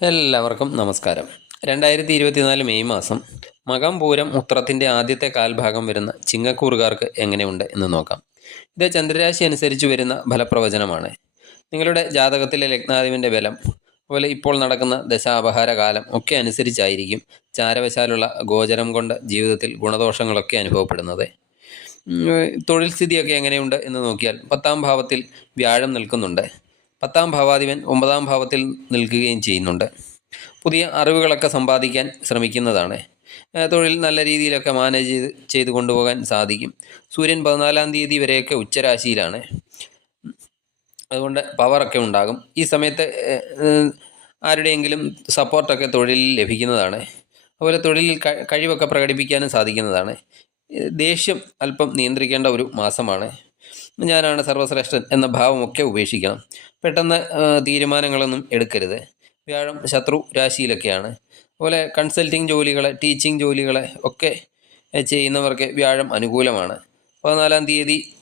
എല്ലാവർക്കും നമസ്കാരം. രണ്ടായിരത്തി ഇരുപത്തിനാല് മെയ് മാസം മകം പൂരം ഉത്രത്തിന്റെ ആദ്യത്തെ കാൽഭാഗം വരുന്ന ചിങ്ങക്കൂറുകാർക്ക് എങ്ങനെയുണ്ട് എന്ന് നോക്കാം. ഇത് ചന്ദ്രരാശി അനുസരിച്ച് വരുന്ന ഫലപ്രവചനമാണ്. നിങ്ങളുടെ ജാതകത്തിലെ ലഗ്നാദിവിന്റെ ബലം അതുപോലെ ഇപ്പോൾ നടക്കുന്ന ദശാപഹാര കാലം ഒക്കെ അനുസരിച്ചായിരിക്കും ചാരവശാലുള്ള ഗോചരം കൊണ്ട് ജീവിതത്തിൽ ഗുണദോഷങ്ങളൊക്കെ അനുഭവപ്പെടുന്നത്. തൊഴിൽ സ്ഥിതിയൊക്കെ എങ്ങനെയുണ്ട് എന്ന് നോക്കിയാൽ പത്താം ഭാവത്തിൽ വ്യാഴം നിൽക്കുന്നുണ്ട്. പത്താം ഭാവാധിപൻ ഒമ്പതാം ഭാവത്തിൽ നിൽക്കുകയും ചെയ്യുന്നുണ്ട്. പുതിയ അറിവുകളൊക്കെ സമ്പാദിക്കാൻ ശ്രമിക്കുന്നതാണ്. തൊഴിൽ നല്ല രീതിയിലൊക്കെ മാനേജ് ചെയ്ത് ചെയ്ത് കൊണ്ടുപോകാൻ സാധിക്കും. സൂര്യൻ പതിനാലാം തീയതി വരെയൊക്കെ ഉച്ചരാശിയിലാണ്. അതുകൊണ്ട് പവറൊക്കെ ഉണ്ടാകും. ഈ സമയത്ത് ആരുടെയെങ്കിലും സപ്പോർട്ടൊക്കെ തൊഴിലിൽ ലഭിക്കുന്നതാണ്. അതുപോലെ തൊഴിലിൽ കഴിവൊക്കെ പ്രകടിപ്പിക്കാനും സാധിക്കുന്നതാണ്. ദേഷ്യം അല്പം നിയന്ത്രിക്കേണ്ട ഒരു മാസമാണ്. ഞാനാണ് സർവശ്രേഷ്ഠൻ എന്ന ഭാവമൊക്കെ ഉപേക്ഷിക്കണം. പെട്ടെന്ന് തീരുമാനങ്ങളൊന്നും എടുക്കരുത്. വ്യാഴം ശത്രു രാശിയിലൊക്കെയാണ്. അതുപോലെ കൺസൾട്ടിങ് ജോലികളെ ടീച്ചിങ് ജോലികളെ ഒക്കെ ചെയ്യുന്നവർക്ക് വ്യാഴം അനുകൂലമാണ്. പതിനാലാം തീയതി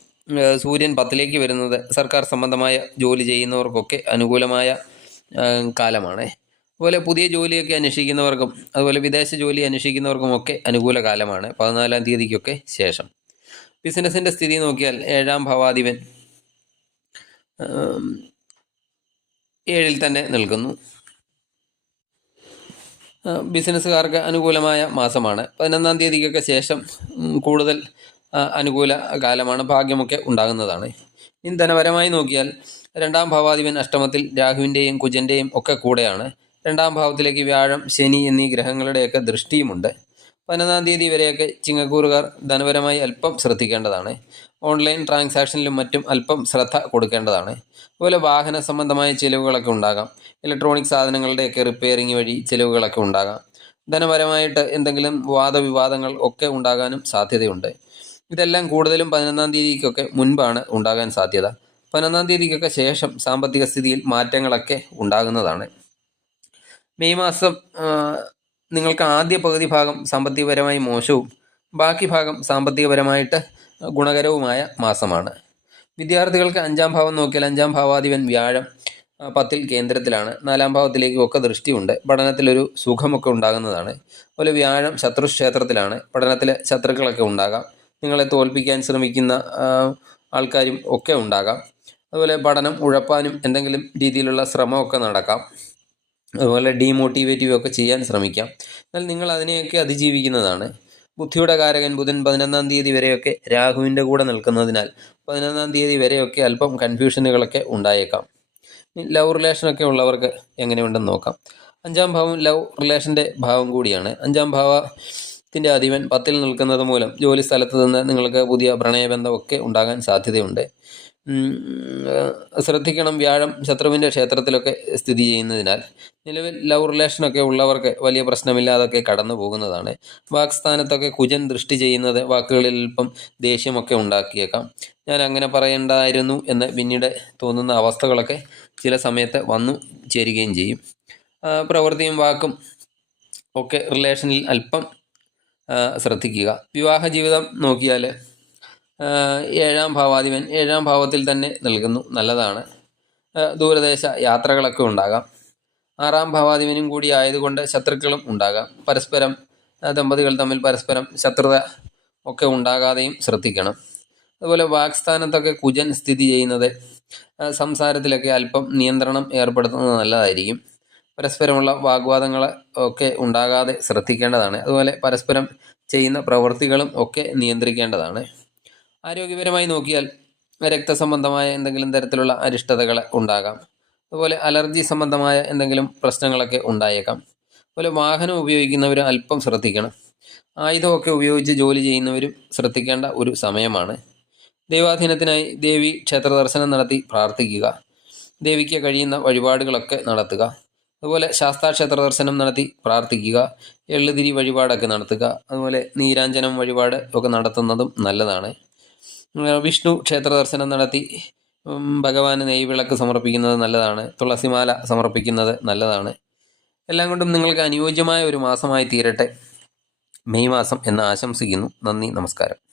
സൂര്യൻ പത്തിലേക്ക് വരുന്നത് സർക്കാർ സംബന്ധമായ ജോലി ചെയ്യുന്നവർക്കൊക്കെ അനുകൂലമായ കാലമാണ്. അതുപോലെ പുതിയ ജോലിയൊക്കെ അന്വേഷിക്കുന്നവർക്കും അതുപോലെ വിദേശ ജോലി അന്വേഷിക്കുന്നവർക്കും ഒക്കെ അനുകൂല കാലമാണ് പതിനാലാം തീയതിക്കൊക്കെ ശേഷം. ബിസിനസ്സിന്റെ സ്ഥിതി നോക്കിയാൽ ഏഴാം ഭവാധിപൻ ഏഴിൽ തന്നെ നിൽക്കുന്നു. ബിസിനസ്സുകാർക്ക് അനുകൂലമായ മാസമാണ്. പതിനൊന്നാം തീയതിക്കൊക്കെ ശേഷം കൂടുതൽ അനുകൂല കാലമാണ് ഭാഗ്യമൊക്കെ ഉണ്ടാകുന്നതാണ്. ഇനി ധനപരമായി നോക്കിയാൽ രണ്ടാം ഭാവാധിപൻ അഷ്ടമത്തിൽ രാഹുവിന്റെയും കുജന്റെയും ഒക്കെ കൂടെയാണ്. രണ്ടാം ഭാവത്തിലേക്ക് വ്യാഴം ശനി എന്നീ ഗ്രഹങ്ങളുടെയൊക്കെ ദൃഷ്ടിയുമുണ്ട്. പതിനൊന്നാം തീയതി വരെയൊക്കെ ചിങ്ങക്കൂറുകാർ ധനപരമായി അല്പം ശ്രദ്ധിക്കേണ്ടതാണ്. ഓൺലൈൻ ട്രാൻസാക്ഷനിലും മറ്റും അല്പം ശ്രദ്ധ കൊടുക്കേണ്ടതാണ്. അതുപോലെ വാഹന സംബന്ധമായ ചിലവുകളൊക്കെ ഉണ്ടാകാം. ഇലക്ട്രോണിക് സാധനങ്ങളുടെയൊക്കെ റിപ്പയറിംഗ് വഴി ചിലവുകളൊക്കെ ഉണ്ടാകാം. ധനപരമായിട്ട് എന്തെങ്കിലും വാദവിവാദങ്ങൾ ഒക്കെ ഉണ്ടാകാനും സാധ്യതയുണ്ട്. ഇതെല്ലാം കൂടുതലും പതിനൊന്നാം തീയതിക്കൊക്കെ മുൻപാണ് ഉണ്ടാകാൻ സാധ്യത. പതിനൊന്നാം തീയതിക്കൊക്കെ ശേഷം സാമ്പത്തിക സ്ഥിതിയിൽ മാറ്റങ്ങളൊക്കെ ഉണ്ടാകുന്നതാണ്. മെയ് മാസം നിങ്ങൾക്ക് ആദ്യ പകുതി ഭാഗം സാമ്പത്തികപരമായി മോശവും ബാക്കി ഭാഗം സാമ്പത്തികപരമായിട്ട് ഗുണകരവുമായ മാസമാണ്. വിദ്യാർത്ഥികൾക്ക് അഞ്ചാം ഭാവം നോക്കിയാൽ അഞ്ചാം ഭാവാധിപൻ വ്യാഴം പത്തിൽ കേന്ദ്രത്തിലാണ്. നാലാം ഭാവത്തിലേക്കും ഒക്കെ ദൃഷ്ടിയുണ്ട്. പഠനത്തിലൊരു സുഖമൊക്കെ ഉണ്ടാകുന്നതാണ്. അതുപോലെ വ്യാഴം ശത്രുക്ഷേത്രത്തിലാണ്. പഠനത്തിൽ ശത്രുക്കളൊക്കെ ഉണ്ടാകാം. നിങ്ങളെ തോൽപ്പിക്കാൻ ശ്രമിക്കുന്ന ആൾക്കാരും ഒക്കെ ഉണ്ടാകാം. അതുപോലെ പഠനം ഉഴപ്പാനും എന്തെങ്കിലും രീതിയിലുള്ള ശ്രമമൊക്കെ നടക്കാം. അതുപോലെ ഡീമോട്ടിവേറ്റീവ് ഒക്കെ ചെയ്യാൻ ശ്രമിക്കാം. എന്നാൽ നിങ്ങൾ അതിനെയൊക്കെ അതിജീവിക്കുന്നതാണ്. ബുദ്ധിയുടെ കാരകൻ ബുധൻ പതിനൊന്നാം തീയതി വരെയൊക്കെ രാഹുവിന്റെ കൂടെ നിൽക്കുന്നതിനാൽ പതിനൊന്നാം തീയതി വരെയൊക്കെ അല്പം കൺഫ്യൂഷനുകളൊക്കെ ഉണ്ടായേക്കാം. ലവ് റിലേഷനൊക്കെ ഉള്ളവർക്ക് എങ്ങനെയുണ്ടെന്ന് നോക്കാം. അഞ്ചാം ഭാവം ലവ് റിലേഷന്റെ ഭാവം കൂടിയാണ്. അഞ്ചാം ഭാവത്തിന്റെ അധിപൻ പത്തിൽ നിൽക്കുന്നത് മൂലം ജോലി സ്ഥലത്ത് നിന്ന് നിങ്ങൾക്ക് പുതിയ പ്രണയബന്ധമൊക്കെ ഉണ്ടാകാൻ സാധ്യതയുണ്ട്. ശ്രദ്ധിക്കണം വ്യാഴം ശത്രുവിന്റെ ക്ഷേത്രത്തിലൊക്കെ സ്ഥിതി ചെയ്യുന്നതിനാൽ. നിലവിൽ ലവ് റിലേഷനൊക്കെ ഉള്ളവർക്ക് വലിയ പ്രശ്നമില്ലാതൊക്കെ കടന്നു പോകുന്നതാണ്. വാക്സ്ഥാനത്തൊക്കെ കുജൻ ദൃഷ്ടി ചെയ്യുന്നത് വാക്കുകളിൽ അല്പം ദേഷ്യമൊക്കെ ഉണ്ടാക്കിയേക്കാം. ഞാൻ അങ്ങനെ പറയേണ്ടായിരുന്നു എന്ന് പിന്നീട് തോന്നുന്ന അവസ്ഥകളൊക്കെ ചില സമയത്ത് വന്നു ചേരുകയും ചെയ്യും. പ്രവൃത്തിയും വാക്കും ഒക്കെ റിലേഷനിൽ അല്പം ശ്രദ്ധിക്കുക. വിവാഹ ജീവിതം നോക്കിയാൽ ഏഴാം ഭാവാധിപൻ ഏഴാം ഭാവത്തിൽ തന്നെ നൽകുന്നു നല്ലതാണ്. ദൂരദേശ യാത്രകളൊക്കെ ഉണ്ടാകാം. ആറാം ഭാവാധിപനും കൂടി ആയതുകൊണ്ട് ശത്രുക്കളും ഉണ്ടാകാം. പരസ്പരം ദമ്പതികൾ തമ്മിൽ പരസ്പരം ശത്രുത ഒക്കെ ഉണ്ടാകാതെയും ശ്രദ്ധിക്കണം. അതുപോലെ വാക്സ്ഥാനത്തൊക്കെ കുജൻ സ്ഥിതി ചെയ്യുന്നത് സംസാരത്തിലൊക്കെ അല്പം നിയന്ത്രണം ഏർപ്പെടുത്തുന്നത് നല്ലതായിരിക്കും. പരസ്പരമുള്ള വാഗ്വാദങ്ങൾ ഒക്കെ ഉണ്ടാകാതെ ശ്രദ്ധിക്കേണ്ടതാണ്. അതുപോലെ പരസ്പരം ചെയ്യുന്ന പ്രവൃത്തികളും ഒക്കെ നിയന്ത്രിക്കേണ്ടതാണ്. ആരോഗ്യപരമായി നോക്കിയാൽ രക്തസംബന്ധമായ എന്തെങ്കിലും തരത്തിലുള്ള അരിഷ്ടതകൾ ഉണ്ടാകാം. അതുപോലെ അലർജി സംബന്ധമായ എന്തെങ്കിലും പ്രശ്നങ്ങളൊക്കെ ഉണ്ടായേക്കാം. അതുപോലെ വാഹനം ഉപയോഗിക്കുന്നവർ അല്പം ശ്രദ്ധിക്കണം. ആയുധമൊക്കെ ഉപയോഗിച്ച് ജോലി ചെയ്യുന്നവരും ശ്രദ്ധിക്കേണ്ട ഒരു സമയമാണ്. ദൈവാധീനത്തിനായി ദേവി ക്ഷേത്ര ദർശനം നടത്തി പ്രാർത്ഥിക്കുക. ദേവിക്ക് കഴിയുന്ന വഴിപാടുകളൊക്കെ നടത്തുക. അതുപോലെ ശാസ്താക്ഷേത്ര ദർശനം നടത്തി പ്രാർത്ഥിക്കുക. എള്ളുതിരി വഴിപാടൊക്കെ നടത്തുക. അതുപോലെ നീരാഞ്ജനം വഴിപാട് ഒക്കെ നടത്തുന്നതും നല്ലതാണ്. വിഷ്ണു ക്ഷേത്ര ദർശനം നടത്തി. ഭഗവാന് നെയ്വിളക്ക് സമർപ്പിക്കുന്നത് നല്ലതാണ്. തുളസിമാല സമർപ്പിക്കുന്നത് നല്ലതാണ്. എല്ലാം കൊണ്ടും നിങ്ങൾക്ക് അനുയോജ്യമായ ഒരു മാസമായി തീരട്ടെ. മെയ് മാസം എന്ന് ആശംസിക്കുന്നു. നന്ദി നമസ്കാരം.